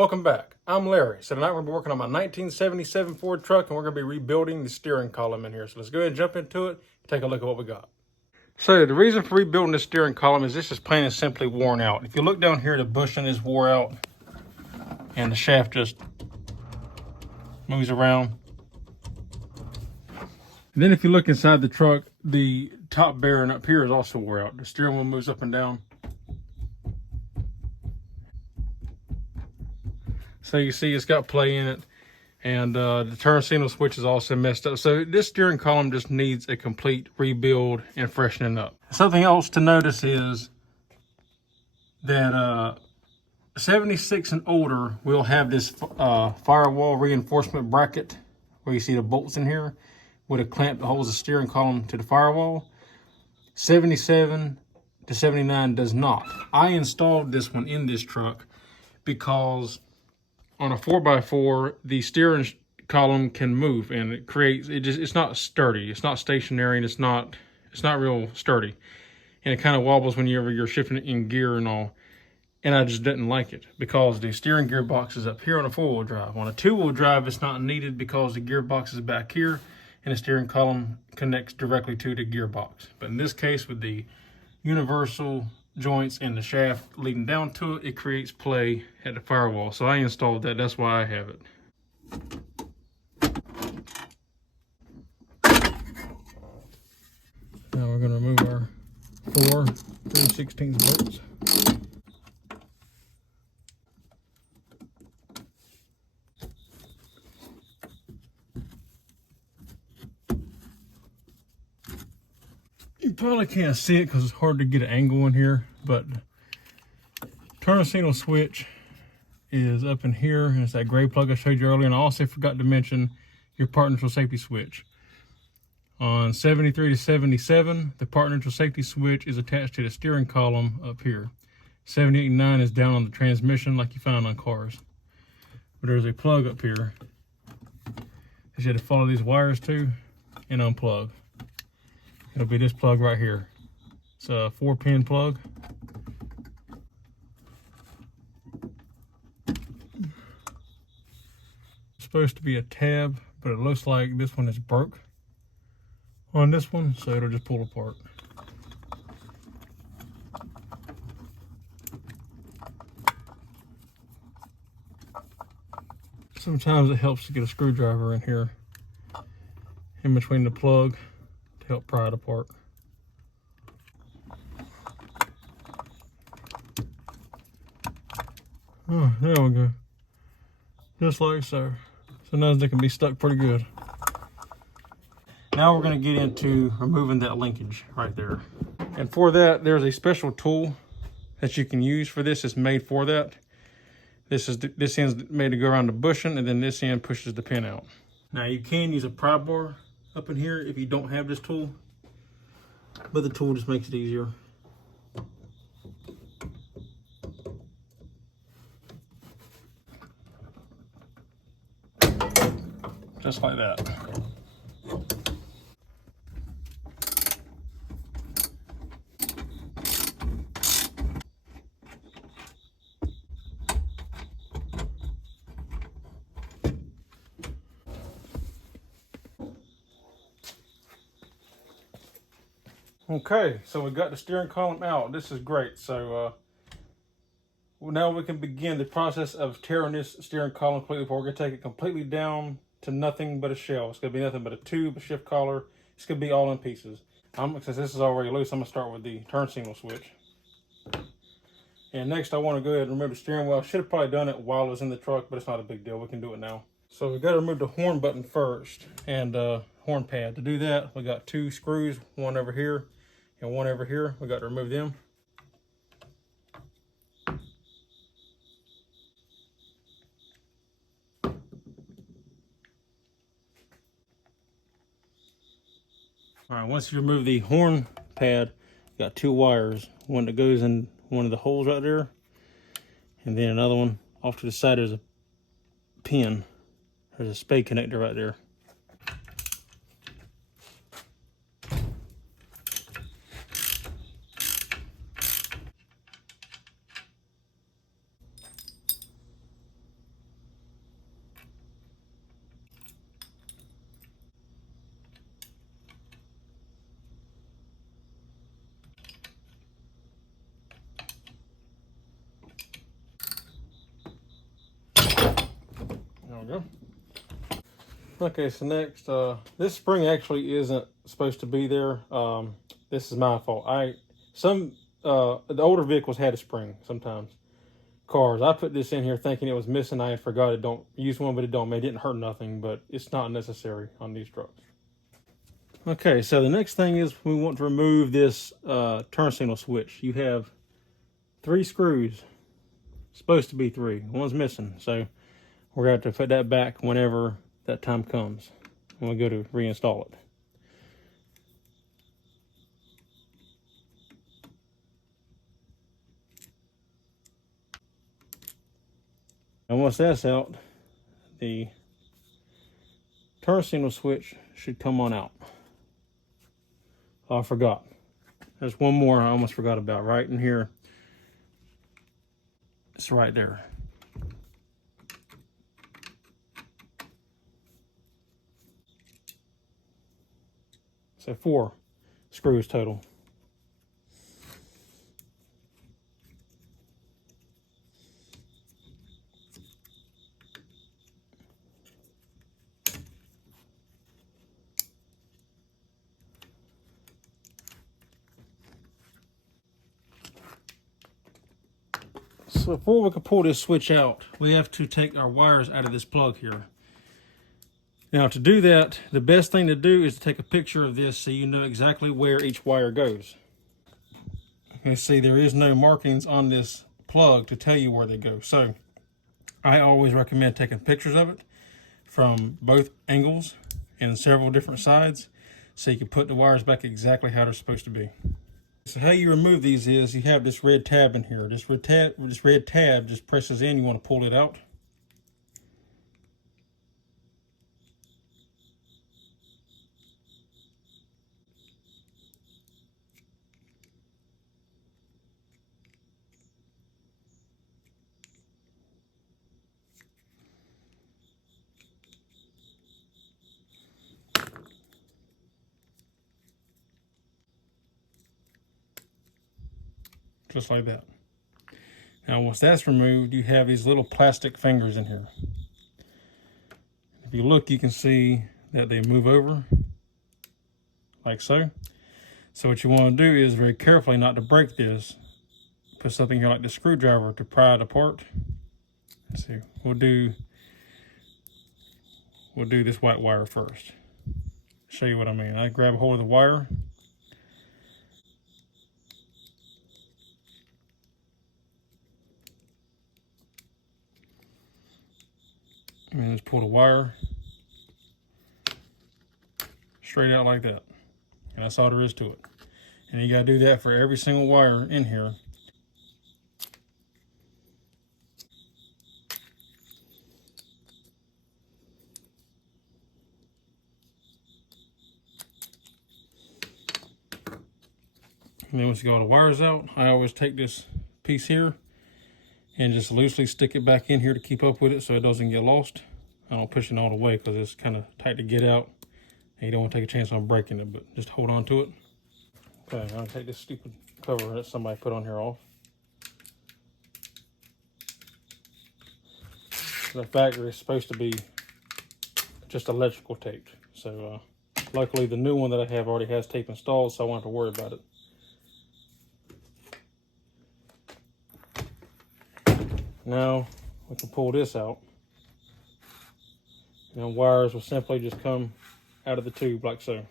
Welcome back. I'm Larry. So tonight we're going to be working on my 1977 Ford truck and we're going to be rebuilding the steering column in here. So let's go ahead and jump into it and take a look at what we got. So the reason for rebuilding the steering column is this is plain and simply worn out. If you look down here, the bushing is wore out and the shaft just moves around. And then if you look inside the truck, the top bearing up here is also wore out. The steering wheel moves up and down. So you see it's got play in it, and the turn signal switch is also messed up. So this steering column just needs a complete rebuild and freshening up. Something else to notice is that 76 and older will have this firewall reinforcement bracket where you see the bolts in here with a clamp that holds the steering column to the firewall. 77 to 79 does not. I installed this one in this truck because on a 4x4, the steering column can move, and it's not sturdy. It's not stationary, and it's not real sturdy. And it kind of wobbles whenever you're shifting it in gear and all. And I just didn't like it because the steering gearbox is up here on a 4-wheel drive. On a 2-wheel drive, it's not needed because the gearbox is back here and the steering column connects directly to the gearbox. But in this case, with the universal joints and the shaft leading down to it, it creates play at the firewall. So I installed that. That's why I have it. Now we're going to remove our 4 3/16 bolts. You probably can't see it because it's hard to get an angle in here, but turn signal switch is up in here, and it's that gray plug I showed you earlier. And I also forgot to mention your part neutral safety switch. On 73 to 77, the part neutral safety switch is attached to the steering column up here. 78 and 9 is down on the transmission like you find on cars. But there's a plug up here that you have to follow these wires to and unplug. It'll be this plug right here. It's a 4-pin plug. It's supposed to be a tab, but it looks like this one is broke on this one, so it'll just pull apart. Sometimes it helps to get a screwdriver in here in between the plug to help pry it apart. Oh, there we go. Just like so. Sometimes they can be stuck pretty good. Now we're going to get into removing that linkage right there. And for that, there's a special tool that you can use for this. It's made for that. This end's made to go around the bushing, and then this end pushes the pin out. Now you can use a pry bar up in here if you don't have this tool, but the tool just makes it easier. Just like that. Okay, so we got the steering column out. This is great. So now we can begin the process of tearing this steering column completely apart. We're going to take it completely down to nothing but a shell. It's going to be nothing but a tube, a shift collar. It's going to be all in pieces. Since this is already loose, I'm going to start with the turn signal switch. And next I want to go ahead and remove the steering wheel. I should have probably done it while it was in the truck, but it's not a big deal. We can do it now. So we've got to remove the horn button first and horn pad. To do that, we got 2 screws, one over here and one over here. We got to remove them. All right, once you remove the horn pad, you got 2 wires. One that goes in one of the holes right there, and then another one off to the side. There's a pin. There's a spade connector right there. go. Okay, so next, this spring actually isn't supposed to be there. This is my fault. The older vehicles had a spring sometimes. Cars, I put this in here thinking it was missing. I had forgot it. Don't use one, but it didn't hurt nothing, but it's not necessary on these trucks. Okay, so the next thing is we want to remove this turn signal switch. You have 3 screws. Supposed to be 3. One's missing, so we're going to have to put that back whenever that time comes when we go to reinstall it. And once that's out, the turn signal switch should come on out. Oh, I forgot. There's one more I almost forgot about right in here. It's right there. So 4 screws total. So before we can pull this switch out, we have to take our wires out of this plug here. Now to do that, the best thing to do is to take a picture of this so you know exactly where each wire goes. You can see there is no markings on this plug to tell you where they go. So I always recommend taking pictures of it from both angles and several different sides so you can put the wires back exactly how they're supposed to be. So how you remove these is you have this red tab in here. This red tab just presses in. You want to pull it out. Just like that. Now once that's removed, you have these little plastic fingers in here. If you look, you can see that they move over like so. So what you want to do is very carefully not to break this. Put something here like the screwdriver to pry it apart. Let's see, we'll do this white wire first. Show you what I mean. I grab a hold of the wire. And just pull the wire straight out like that. And that's all there is to it. And you gotta do that for every single wire in here. And then once you get all the wires out, I always take this piece here and just loosely stick it back in here to keep up with it so it doesn't get lost. I don't push it all the way because it's kind of tight to get out. And you don't want to take a chance on breaking it, but just hold on to it. Okay, I'm gonna take this stupid cover that somebody put on here off. The factory is supposed to be just electrical taped. So luckily the new one that I have already has tape installed, so I won't have to worry about it. Now we can pull this out. And wires will simply just come out of the tube like so.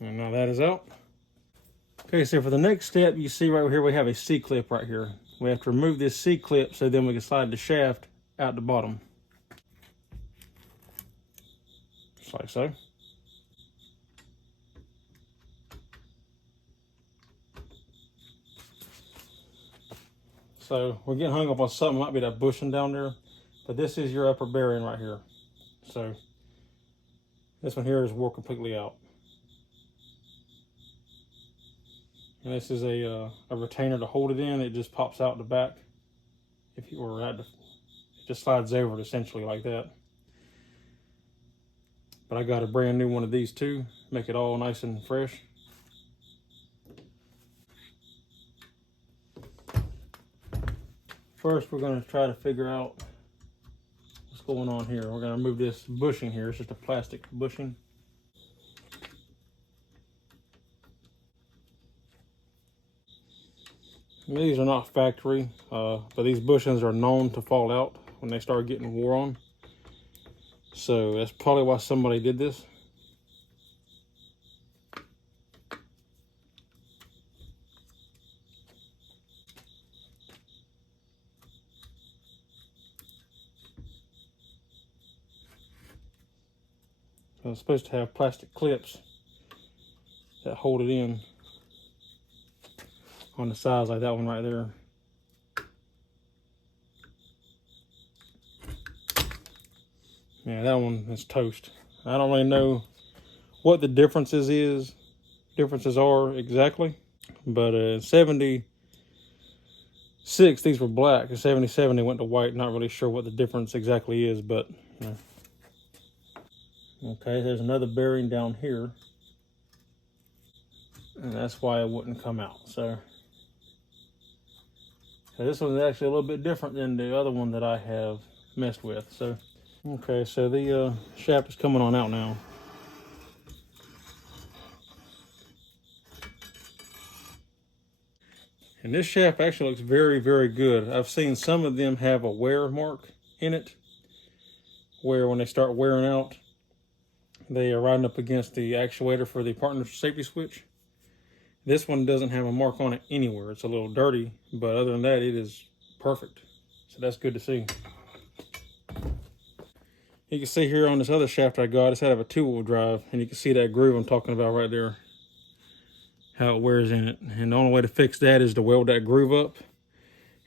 And now that is out. Okay, so for the next step, you see right here we have a C-clip right here. We have to remove this C-clip so then we can slide the shaft out the bottom. Just like so. So we're getting hung up on something, might be that bushing down there, but this is your upper bearing right here. So this one here is wore completely out. And this is a retainer to hold it in. It just pops out the back. If you were at it just slides over it essentially like that. But I got a brand new one of these too, make it all nice and fresh. First, we're going to try to figure out what's going on here. We're going to remove this bushing here. It's just a plastic bushing. And these are not factory, but these bushings are known to fall out when they start getting wore on. So that's probably why somebody did this. It's supposed to have plastic clips that hold it in on the sides, like that one right there. Yeah, that one is toast. I don't really know what the differences are exactly, but in 76 these were black. In 77 they went to white. Not really sure what the difference exactly is, but you know. Okay, there's another bearing down here, and that's why it wouldn't come out. So this one's actually a little bit different than the other one that I have messed with. So okay, so the shaft is coming on out now. And this shaft actually looks very, very good. I've seen some of them have a wear mark in it, where when they start wearing out, they are riding up against the actuator for the partner safety switch. This one doesn't have a mark on it anywhere. It's a little dirty, but other than that, it is perfect. So that's good to see. You can see here on this other shaft I got, it's out of a 2-wheel drive, and you can see that groove I'm talking about right there, how it wears in it. And the only way to fix that is to weld that groove up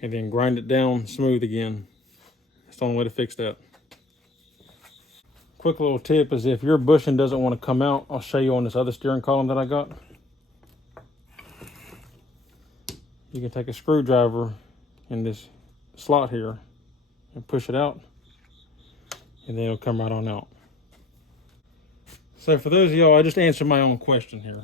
and then grind it down smooth again. That's the only way to fix that. Quick little tip is if your bushing doesn't want to come out, I'll show you on this other steering column that I got. You can take a screwdriver in this slot here and push it out, and then it'll come right on out. So for those of y'all, I just answered my own question here.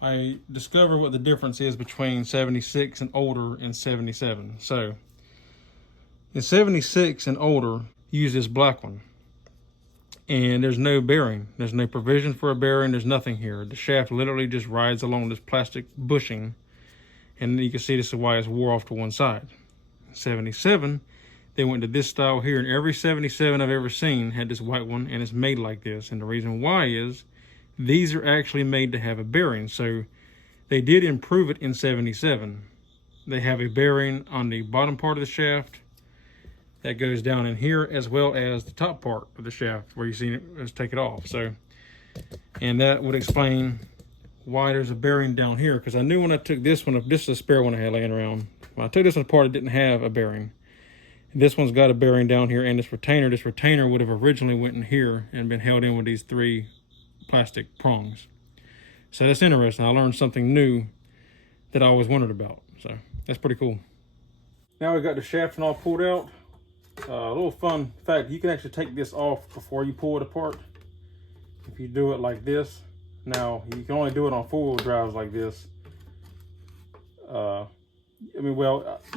I discovered what the difference is between 76 and older and 77. So in 76 and older, use this black one, and there's no bearing. There's no provision for a bearing. There's nothing here. The shaft literally just rides along this plastic bushing, and you can see this is why it's wore off to one side. 77, they went to this style here, and every 77 I've ever seen had this white one, and it's made like this. And the reason why is these are actually made to have a bearing. So they did improve it in 77. They have a bearing on the bottom part of the shaft that goes down in here, as well as the top part of the shaft where you see it, let's take it off. So, and that would explain why there's a bearing down here, because I knew when I took this one, this is a spare one I had laying around. When I took this one apart, it didn't have a bearing. This one's got a bearing down here, and this retainer would have originally went in here and been held in with these 3 plastic prongs. So that's interesting. I learned something new that I always wondered about. So that's pretty cool. Now we've got the shaft and all pulled out. A little fun fact, you can actually take this off before you pull it apart if you do it like this. Now, you can only do it on 4-wheel drives like this. You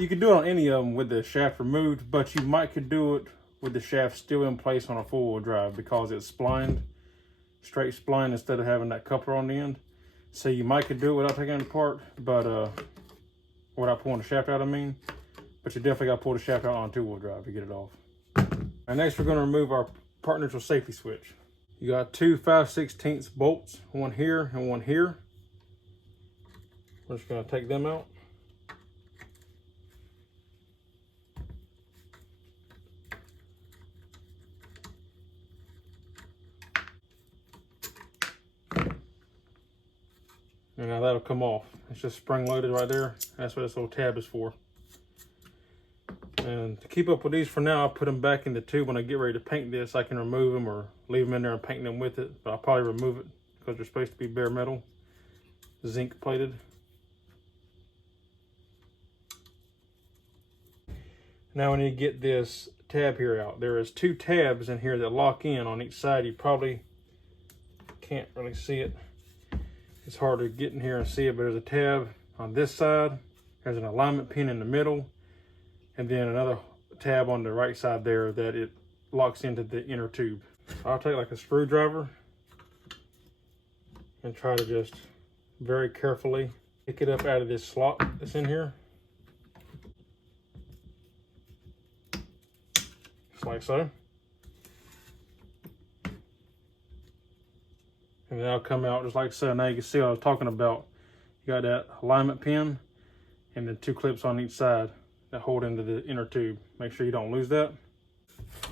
could do it on any of them with the shaft removed, but you could do it with the shaft still in place on a 4-wheel drive because it's splined, straight spline instead of having that coupler on the end. So you could do it without taking it apart, but without pulling the shaft out, I mean. But you definitely got to pull the shaft out on 2-wheel drive to get it off. And next we're going to remove our part neutral safety switch. You got 2 5/16 bolts, one here and one here. We're just going to take them out. And now that'll come off. It's just spring loaded right there. That's what this little tab is for. And to keep up with these for now, I'll put them back in the tube. When I get ready to paint this, I can remove them or leave them in there and paint them with it. But I'll probably remove it because they're supposed to be bare metal, zinc plated. Now when you get this tab here out, there is 2 tabs in here that lock in on each side. You probably can't really see it. It's hard to get in here and see it, but there's a tab on this side There's an alignment pin in the middle, and then another tab on the right side there that it locks into the inner tube. I'll take like a screwdriver and try to just very carefully pick it up out of this slot that's in here. Just like so. And then I'll come out just like so. Now you can see what I was talking about. You got that alignment pin and then 2 clips on each side that hold into the inner tube. Make sure you don't lose that.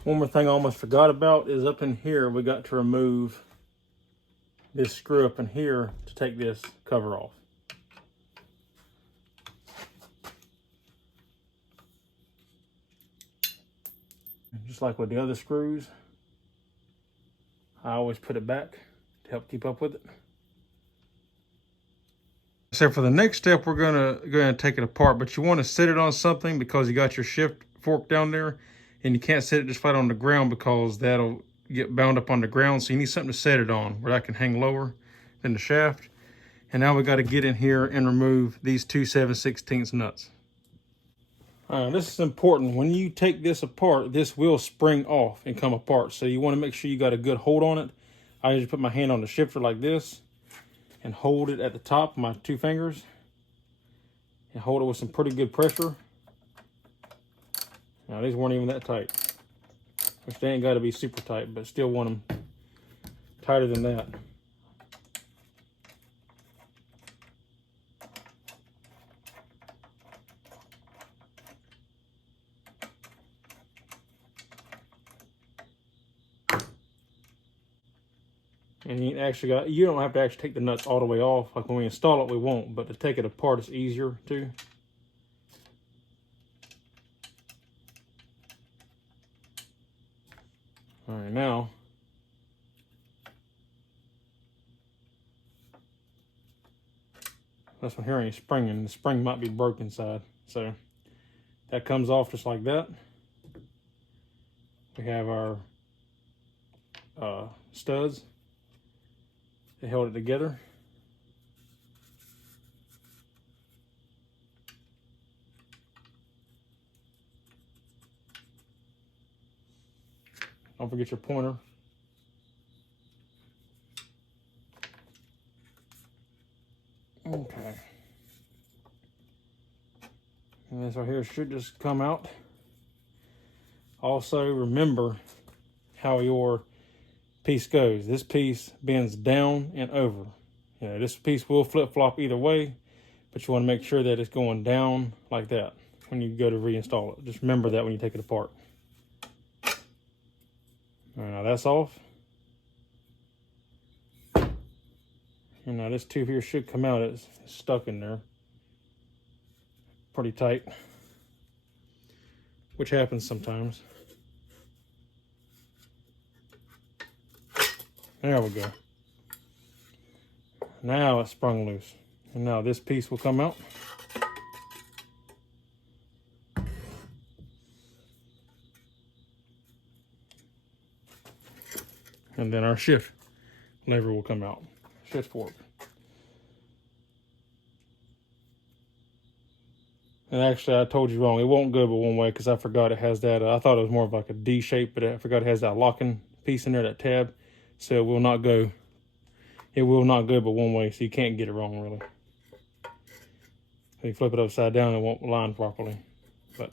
One more thing I almost forgot about is up in here, we got to remove this screw up in here to take this cover off. Just like with the other screws, I always put it back to help keep up with it. So for the next step, we're gonna take it apart, but you want to set it on something because you got your shift fork down there, and you can't set it just flat on the ground because that'll get bound up on the ground. So you need something to set it on where that can hang lower than the shaft. And now we got to get in here and remove these 2 7/16 nuts. This is important. When you take this apart, this will spring off and come apart. So you want to make sure you got a good hold on it. I just put my hand on the shifter like this and hold it at the top of my 2 fingers and hold it with some pretty good pressure. Now these weren't even that tight, which they ain't got to be super tight, but still want them tighter than that. And you don't have to actually take the nuts all the way off. Like when we install it, we won't, but to take it apart, it's easier too. All right, now, this one here ain't springing. The spring might be broken inside. So that comes off just like that. We have our studs. They held it together. Don't forget your pointer. Okay. And this right here should just come out. Also, remember how your piece goes. This piece bends down and over. You know, this piece will flip-flop either way, but you want to make sure that it's going down like that when you go to reinstall it. Just remember that when you take it apart. All right, now that's off. And now this tube here should come out. It's stuck in there pretty tight, which happens sometimes. There we go. Now it's sprung loose. And now this piece will come out. And then our shift lever will come out. Shift fork. And actually, I told you wrong. It won't go but one way because I forgot it has that. I thought it was more of like a D shape, but I forgot it has that locking piece in there, that tab. So it will not go. It will not go but one way, so you can't get it wrong really. If you flip it upside down, it won't line properly. But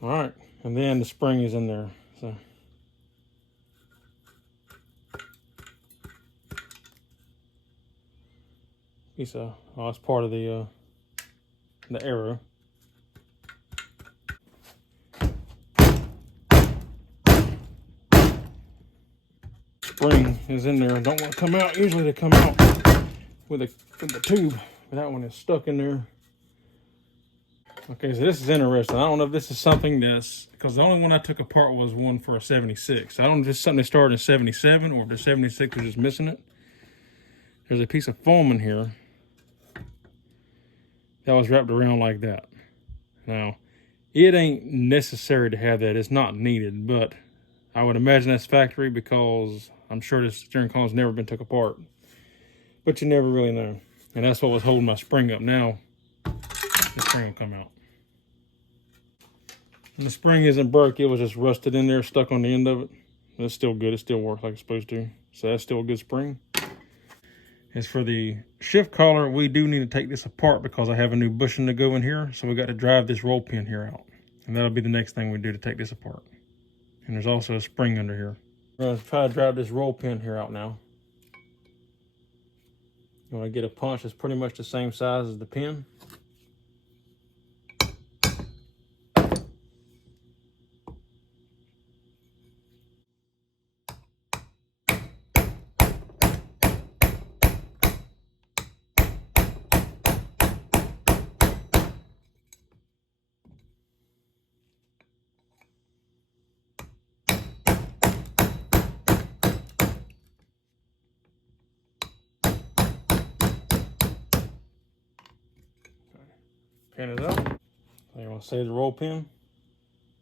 all right, and then the spring is in there. So piece of it's part of the arrow. Spring is in there and don't want to come out. Usually they come out with the tube, but that one is stuck in there. Okay, so this is interesting. I don't know if this is something that's, because the only one I took apart was one for a 76. I don't know if this is something that started in 77 or if the 76 was just missing it. There's a piece of foam in here that was wrapped around like that. Now, it ain't necessary to have that. It's not needed, but I would imagine that's factory because I'm sure this steering column's never been took apart. But you never really know. And that's what was holding my spring up. Now the spring will come out. And the spring isn't broke, it was just rusted in there, stuck on the end of it. But it's still good, it still works like it's supposed to. So that's still a good spring. As for the shift collar, we do need to take this apart because I have a new bushing to go in here. So we got to drive this roll pin here out. And that'll be the next thing we do to take this apart. And there's also a spring under here. We're gonna try to drive this roll pin here out now. You wanna get a punch that's pretty much the same size as the pin. Pin it up. So you want to save the roll pin.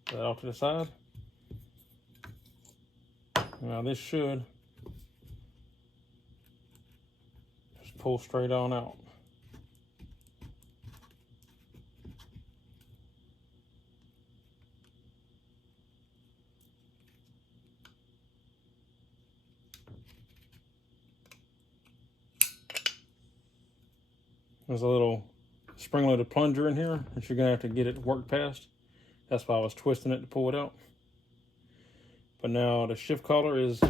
Put that off to the side. Now this should just pull straight on out. There's a little spring-loaded plunger in here that you're gonna have to get it worked past. That's why I was twisting it to pull it out. But now the shift collar is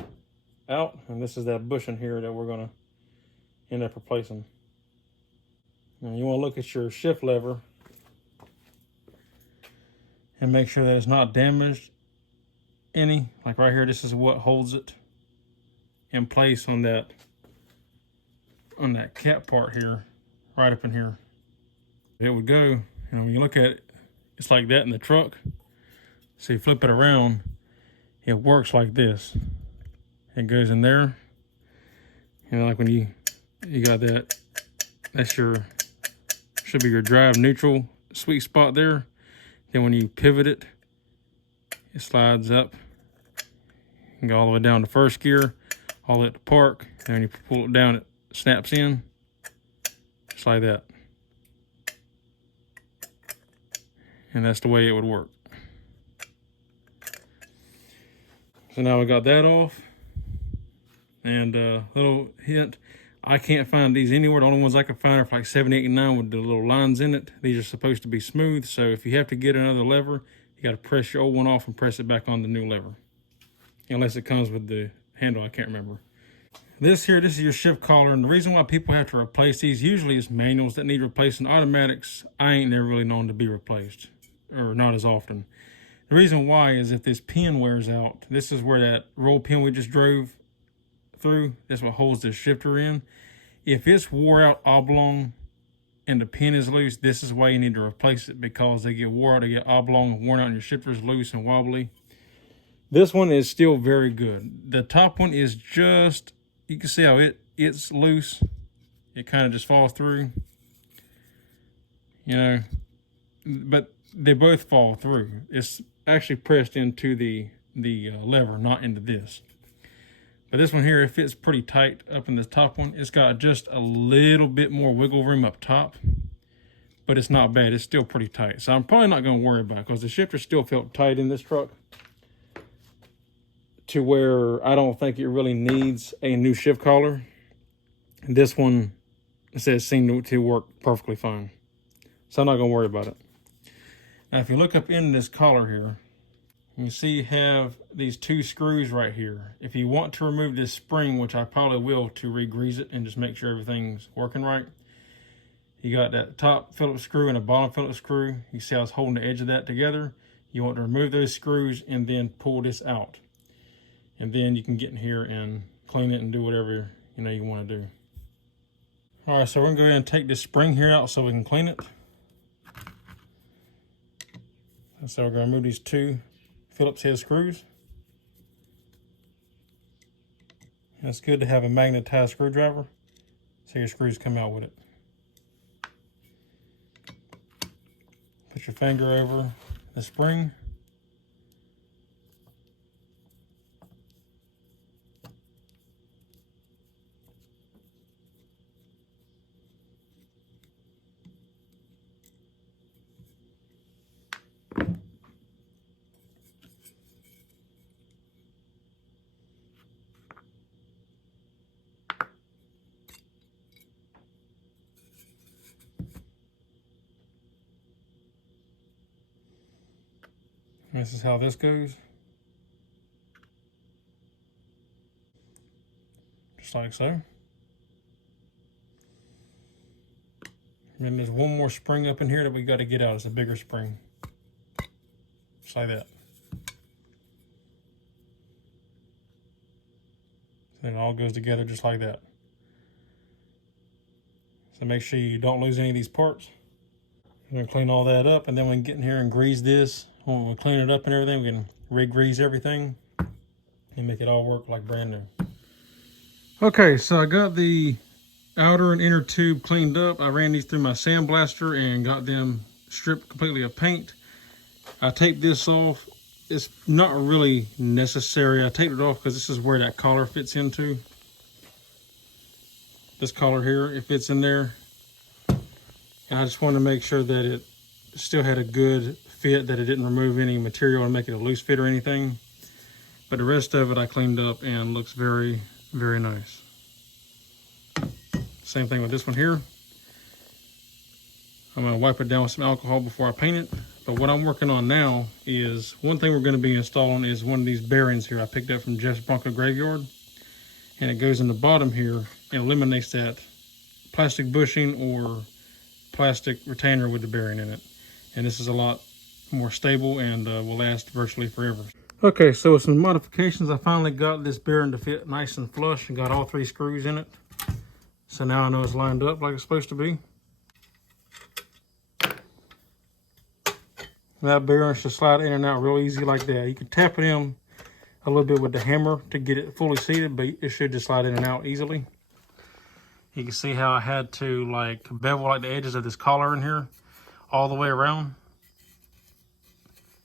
out, and this is that bushing here that we're gonna end up replacing. And you wanna look at your shift lever and make sure that it's not damaged any. Like right here, this is what holds it in place on that cap part here, right up in here. It would go, you know, when you look at it, it's like that in the truck. So you flip it around, it works like this. It goes in there. You know, like when you got that, that's your, should be your drive neutral sweet spot there. Then when you pivot it, it slides up. You can go all the way down to first gear, all the way to park. And when you pull it down, it snaps in, just like that. And that's the way it would work. So now we got that off. And little hint, I can't find these anywhere. The only ones I can find are for like 7, 8, and 9 with the little lines in it. These are supposed to be smooth. So if you have to get another lever, you got to press your old one off and press it back on the new lever. Unless it comes with the handle, I can't remember. This is your shift collar. And the reason why people have to replace these usually is manuals that need replacing. Automatics, I ain't never really known to be replaced, or not as often. The reason why is if this pin wears out, this is where that roll pin we just drove through, that's what holds the shifter in. If it's wore out oblong and the pin is loose, this is why you need to replace it, because they get wore out, they get oblong, worn out, and your shifter's loose and wobbly. This one is still very good. The top one is just, you can see how it's loose. It kind of just falls through, you know, but they both fall through. It's actually pressed into the lever, not into this. But this one here, it fits pretty tight up in the top one. It's got just a little bit more wiggle room up top, but it's not bad. It's still pretty tight. So I'm probably not going to worry about it because the shifter still felt tight in this truck to where I don't think it really needs a new shift collar. This one, it says, seemed to work perfectly fine. So I'm not going to worry about it. Now, if you look up in this collar here, you see you have these 2 screws right here. If you want to remove this spring, which I probably will to re-grease it and just make sure everything's working right, you got that top Phillips screw and a bottom Phillips screw. You see I was holding the edge of that together. You want to remove those screws and then pull this out. And then you can get in here and clean it and do whatever you want to do. All right, so we're gonna go ahead and take this spring here out so we can clean it. So we're gonna remove these 2 Phillips head screws. And it's good to have a magnetized screwdriver so your screws come out with it. Put your finger over the spring. This is how this goes. Just like so. And then there's one more spring up in here that we got to get out. It's a bigger spring. Just like that. And it all goes together just like that. So make sure you don't lose any of these parts. We're gonna clean all that up, and then we can get in here and grease this. When we clean it up and everything, we can re-grease everything and make it all work like brand new. Okay, so I got the outer and inner tube cleaned up. I ran these through my sandblaster and got them stripped completely of paint. I taped this off. It's not really necessary. I taped it off because this is where that collar fits into. This collar here, it fits in there. And I just wanted to make sure that it still had a good fit, that it didn't remove any material and make it a loose fit or anything. But the rest of it I cleaned up and looks very, very nice. Same thing with this one here. I'm gonna wipe it down with some alcohol before I paint it. But what I'm working on now is, one thing we're gonna be installing is one of these bearings here I picked up from Jeff's Bronco Graveyard. And it goes in the bottom here and eliminates that plastic bushing or plastic retainer with the bearing in it. And this is a lot more stable and will last virtually forever. Okay, so with some modifications, I finally got this bearing to fit nice and flush and got all 3 screws in it. So now I know it's lined up like it's supposed to be. That bearing should slide in and out real easy like that. You can tap it in a little bit with the hammer to get it fully seated, but it should just slide in and out easily. You can see how I had to like bevel like the edges of this collar in here all the way around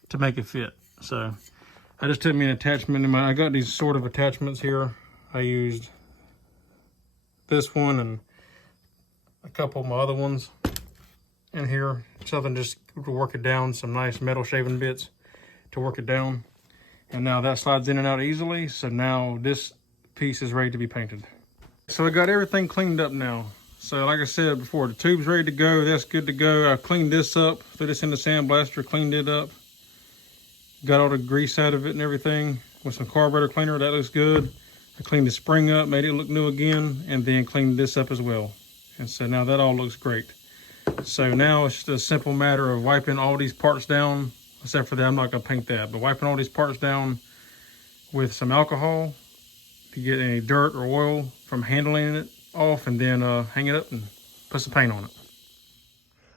to make it fit. So I just took me an attachment in I got these sort of attachments here. I used this one and a couple of my other ones in here. Something just to work it down, some nice metal shaving bits to work it down. And now that slides in and out easily. So now this piece is ready to be painted. So I got everything cleaned up now. So like I said before, the tube's ready to go. That's good to go. I cleaned this up, threw this in the sandblaster, cleaned it up. Got all the grease out of it and everything with some carburetor cleaner. That looks good. I cleaned the spring up, made it look new again, and then cleaned this up as well. And so now that all looks great. So now it's just a simple matter of wiping all these parts down, except for that I'm not gonna paint that, but wiping all these parts down with some alcohol to get any dirt or oil from handling it off, and then hang it up and put some paint on it.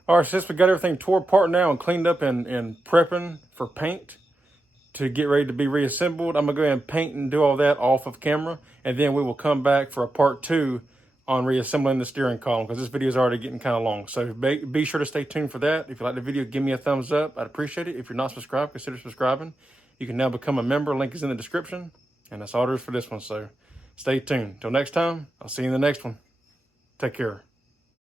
All right, since we got everything tore apart now and cleaned up and prepping for paint to get ready to be reassembled, I'm gonna go ahead and paint and do all that off of camera, and then we will come back for a part 2 on reassembling the steering column, because this video is already getting kind of long. So be sure to stay tuned for that. If you like the video, give me a thumbs up. I'd appreciate it. If you're not subscribed, consider subscribing. You can now become a member. Link is in the description. And that's all there is for this one. So stay tuned. Till next time, I'll see you in the next one. Take care.